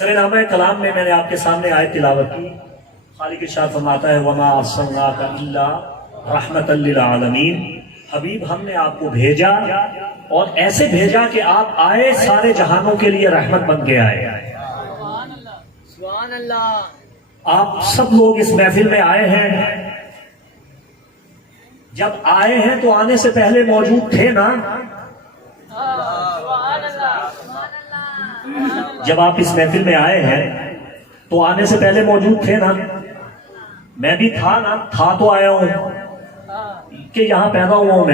सरनामा कलाम में मैंने आपके सामने आयत तिलावत की। खालिक इरशाद फरमाता है वमा अर्सलनाका इल्ला रहमतल लिल आलमीन, हबीब हमने आपको भेजा और ऐसे भेजा कि आप आए सारे जहानों के लिए रहमत बन के आए। सुभान अल्लाह। आप सब लोग इस महफिल में आए हैं, जब आए हैं तो आने से पहले मौजूद थे ना? जब आप इस महफिल में आए हैं तो आने से पहले मौजूद थे ना? मैं भी था ना, था तो आया हूं कि यहाँ पैदा हुआ हूं,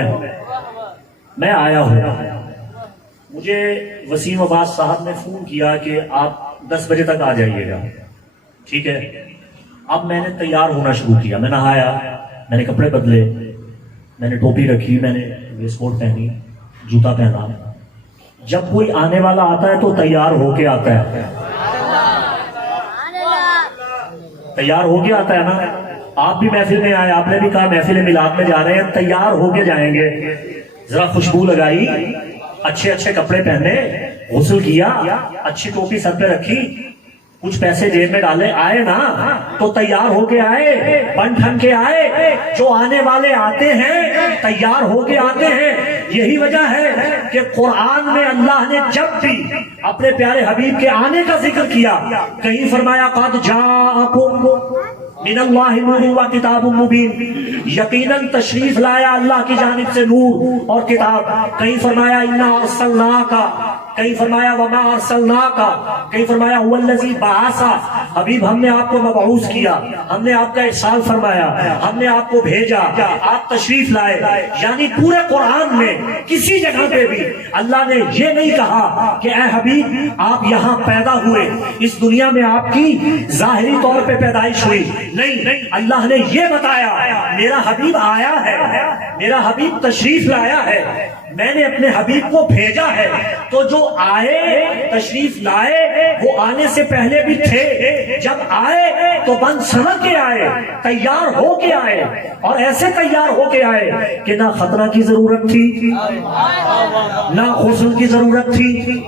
मैं आया हूं। मुझे वसीम अब्बास साहब ने फोन किया कि आप 10 बजे तक आ जाइएगा, ठीक है। अब मैंने तैयार होना शुरू किया, मैं नहाया, मैंने कपड़े बदले, मैंने टोपी रखी, मैंने वेस्ट कोट पहनी, जूता पहना। जब कोई आने वाला आता है तो तैयार होके आता है, तैयार होके आता है ना। आप भी महफिल में आए, आपने भी कहा महफिल मिलाद में जा रहे हैं, तैयार होके जाएंगे। जरा खुशबू लगाई, अच्छे अच्छे कपड़े पहने, गुस्ल किया, अच्छी टोपी सर पे रखी, कुछ पैसे जेब में डाले, आए ना तो तैयार होके आए, बन ठन के आए। जो आने वाले आते हैं तैयार होके आते हैं। यही वजह है कि कुरान में अल्लाह ने जब भी अपने प्यारे हबीब के आने का जिक्र किया, कहीं फरमाया क़द जाअकुम मिनल्लाहि नूरुन व किताबुम मुबीन, यकीनन तशरीफ लाया अल्लाह की जानिब से नूर और किताब। कहीं फरमाया इन्ना अर्सलनाका, कहीं फरमाया वमा अर्सलनाका, कहीं फरमाया हुवल्लज़ी बअसा, हबीब हमने आपको मबऊस किया, हमने आपका इरसाल फरमाया, हमने आपको भेजा, आप तशरीफ लाए। यानी पूरे कुरान में किसी जगह पे भी अल्लाह ने ये नहीं कहा कि ऐ हबीब आप यहाँ पैदा हुए, इस दुनिया में आपकी जाहिरी तौर पे पैदाइश हुई। नहीं, अल्लाह ने ये बताया मेरा हबीब आया है, मेरा हबीब तशरीफ लाया है, मैंने अपने हबीब को भेजा है। तो जो आए तशरीफ लाए वो आने से पहले भी थे, जब आए तो बन समझ के आए, तैयार हो के आए, और ऐसे तैयार हो के आए कि ना खतरा की जरूरत थी, ना गुस्ल की जरूरत थी,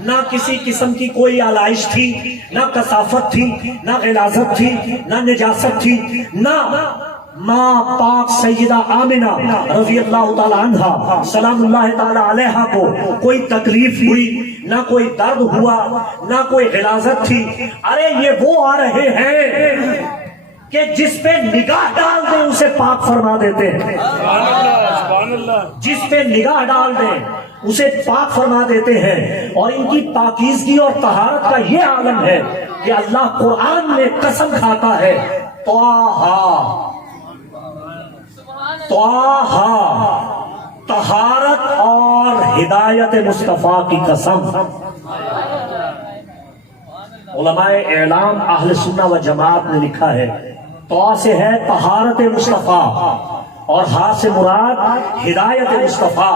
ना किसी किस्म की कोई आलाइश थी, ना कसाफत थी, ना गिलाजत थी, ना निजासत थी, ना माँ पाक सैयदा आमिना रज़ी अल्लाह ताला अन्हा सलामुल्लाह ताला अलैहा को कोई तकलीफ हुई, ना कोई दर्द हुआ, ना कोई गिलाजत थी। अरे ये वो आ रहे हैं कि जिस पे निगाह डाल दें उसे पाक फरमा देते हैं, जिस पे निगाह डाल दें उसे पाक फरमा देते हैं। और इनकी पाकीज़गी और तहारत का ये आलम है कि अल्लाह कुरान में कसम खाता है, तवाहा तवाहा, तहारत और हिदायत मुस्तफा की कसम। उलमाए एलाम अहले सुन्ना व जमात ने लिखा है, तवा से है तहारत मुस्तफा और हा से मुराद हिदायत मुस्तफा।